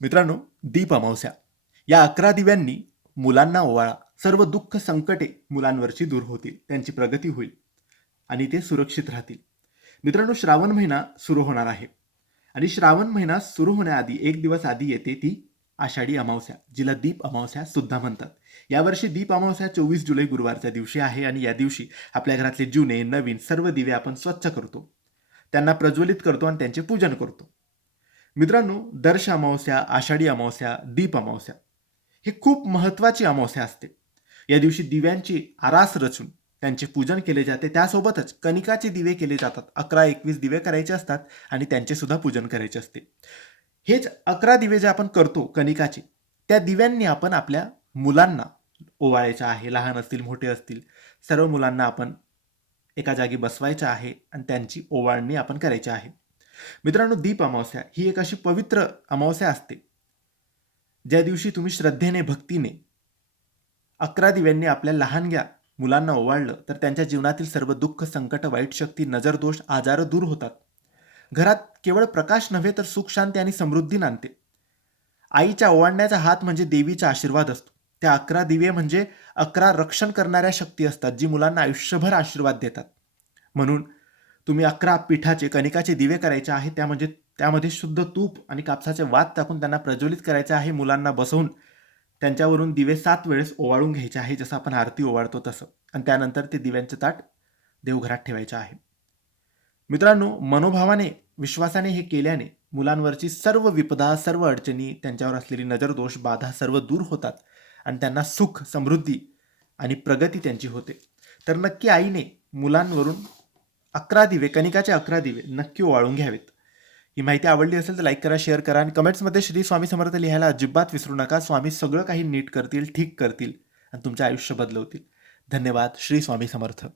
मित्रांनो, दीप अमावस्या या 11 दिव्यांनी मुलांना ओवाळा. सर्व दुःख संकटे मुलांवरची दूर होतील, त्यांची प्रगती होईल आणि ते सुरक्षित राहतील. मित्रांनो, श्रावण महिना सुरू होणार आहे आणि श्रावण महिना सुरू होण्याआधी एक दिवस आधी येते ती आषाढी अमावस्या, जिला दीप अमावस्या सुद्धा म्हणतात. यावर्षी दीप अमावस्या 24 जुलै गुरुवारच्या दिवशी आहे आणि या दिवशी आपल्या घरातले जुने नवीन सर्व दिवे आपण स्वच्छ करतो, त्यांना प्रज्वलित करतो आणि त्यांचे पूजन करतो. मित्रांनो, दर्श अमावस्या, आषाढी अमावस्या, दीप अमावस्या ही खूप महत्त्वाची अमावस्या असते. या दिवशी दिव्यांची आरास रचून त्यांचे पूजन केले जाते. त्यासोबतच कणिकाचे दिवे केले जातात. 11-21 दिवे करायचे असतात आणि त्यांचे सुद्धा पूजन करायचे असते. हेच 11 दिवे जे आपण करतो कणिकाचे, त्या दिव्यांनी आपण आपल्या मुलांना ओवाळायचे आहे. लहान असतील मोठे असतील सर्व मुलांना आपण एका जागी बसवायचं आहे आणि त्यांची ओवाळणी आपण करायची आहे. मित्रांनो, दीप अमावस्या ही एक अशी पवित्र अमावस्या असते ज्या दिवशी तुम्ही श्रद्धेने भक्तीने 11 दिव्यांनी आपल्या लहानग्या मुलांना ओवाळलं तर त्यांच्या जीवनातील सर्व दुःख संकट वाईट शक्ती नजरदोष आजार दूर होतात. घरात केवळ प्रकाश नव्हे तर सुख शांती आणि समृद्धी नांदते. आईच्या ओवाळण्याचा हात म्हणजे देवीचा आशीर्वाद असतो. त्या 11 दिवे म्हणजे 11 रक्षण करणाऱ्या शक्ती असतात, जी मुलांना आयुष्यभर आशीर्वाद देतात. म्हणून तुम्ही 11 पिठाचे कणिकाचे दिवे करायचे आहे. त्यामध्ये शुद्ध तूप आणि कापसाचे वात टाकून त्यांना प्रज्वलित करायचे आहे. मुलांना बसवून त्यांच्यावरून दिवे 7 वेळेस ओवाळून घ्यायचे आहे, जसं आपण आरती ओवाळतो तसं. आणि त्यानंतर ते दिव्यांचे ताट देवघरात ठेवायचे आहे. मित्रांनो, मनोभावाने विश्वासाने हे केल्याने मुलांवरची सर्व विपदा सर्व अडचणी त्यांच्यावर असलेली नजरदोष बाधा सर्व दूर होतात आणि त्यांना सुख समृद्धी आणि प्रगती त्यांची होते. तर नक्की आईने मुलांवरून 11 दिवे कणिकाचे 11 दिवे नक्की ओवाळून घ्यावेत. ही माहिती आवडली असेल तर लाईक करा, शेअर करा आणि कमेंट्समध्ये श्री स्वामी समर्थ लिहायला अजिबात विसरू नका. स्वामी सगळं काही नीट करतील, ठीक करतील आणि तुमचे आयुष्य बदलवतील. धन्यवाद. श्री स्वामी समर्थ.